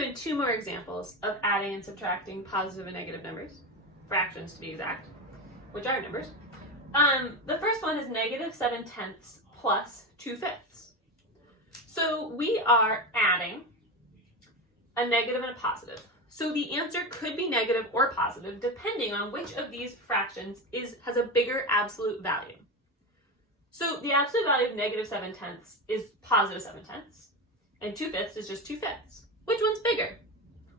doing two more examples of adding and subtracting positive and negative numbers, fractions to be exact, which are numbers. The first one is negative 7/10 plus 2/5. So we are adding a negative and a positive. So the answer could be negative or positive depending on which of these fractions has a bigger absolute value. So the absolute value of negative 7/10 is positive 7/10, and 2/5 is just 2/5. Which one's bigger?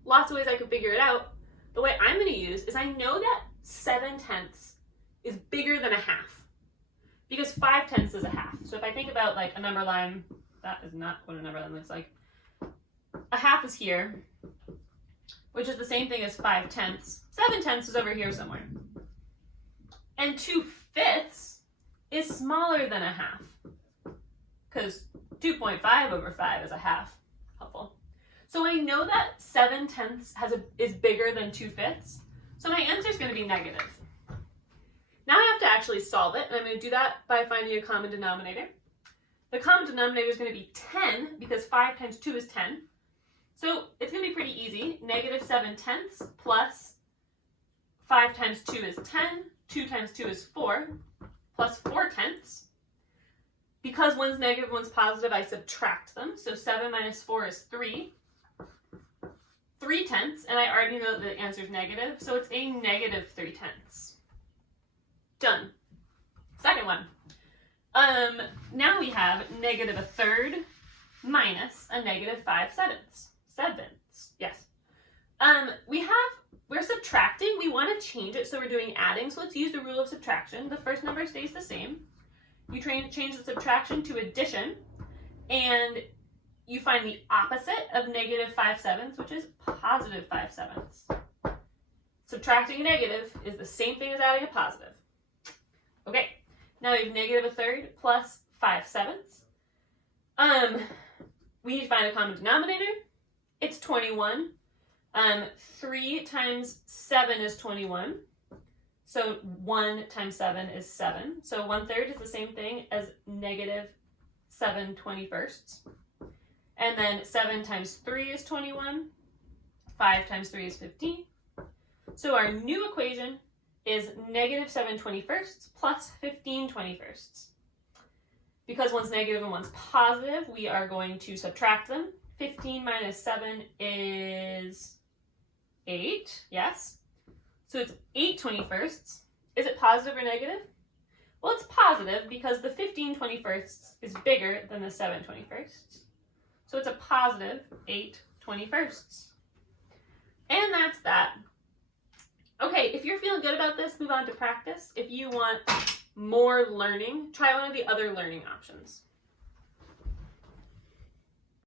Lots of ways I could figure it out. The way I'm going to use is I know that 7/10 is bigger than a half because 5/10 is a half. So if I think about like a number line, that is not what a number line looks like. A half is here, which is the same thing as 5/10. 7/10 is over here somewhere. And 2/5 is smaller than a half because 2.5 over 5 is a half. Helpful. So I know that 7/10 is bigger than 2/5. So my answer is going to be negative. Now I have to actually solve it, and I'm going to do that by finding a common denominator. The common denominator is going to be 10 because 5 times 2 is 10. So it's going to be pretty easy. Negative 7/10 plus 5 times 2 is 10. 2 times 2 is 4 plus 4/10. Because one's negative, one's positive, I subtract them. So 7 minus 4 is 3. 3/10, and I already know that the answer is negative, so it's a negative 3/10. Done. Second one. Now we have negative 1/3 minus a negative 5/7. Yes. We're subtracting. We want to change it, so we're doing adding. So let's use the rule of subtraction. The first number stays the same. You change the subtraction to addition, and you find the opposite of negative 5/7, which is positive 5/7. Subtracting a negative is the same thing as adding a positive. Okay, now we have negative 1/3 plus 5/7. We need to find a common denominator. It's 21. 3 times 7 is 21. So 1 times 7 is 7. So 1/3 is the same thing as negative 7/21. And then 7 times 3 is 21. 5 times 3 is 15. So our new equation is negative 7/21 plus 15/21. Because one's negative and one's positive, we are going to subtract them. 15 minus 7 is 8, yes. So it's 8/21. Is it positive or negative? Well, it's positive because the 15/21 is bigger than the 7/21. So it's a positive 8/21. And that's that. Okay, if you're feeling good about this, move on to practice. If you want more learning, try one of the other learning options.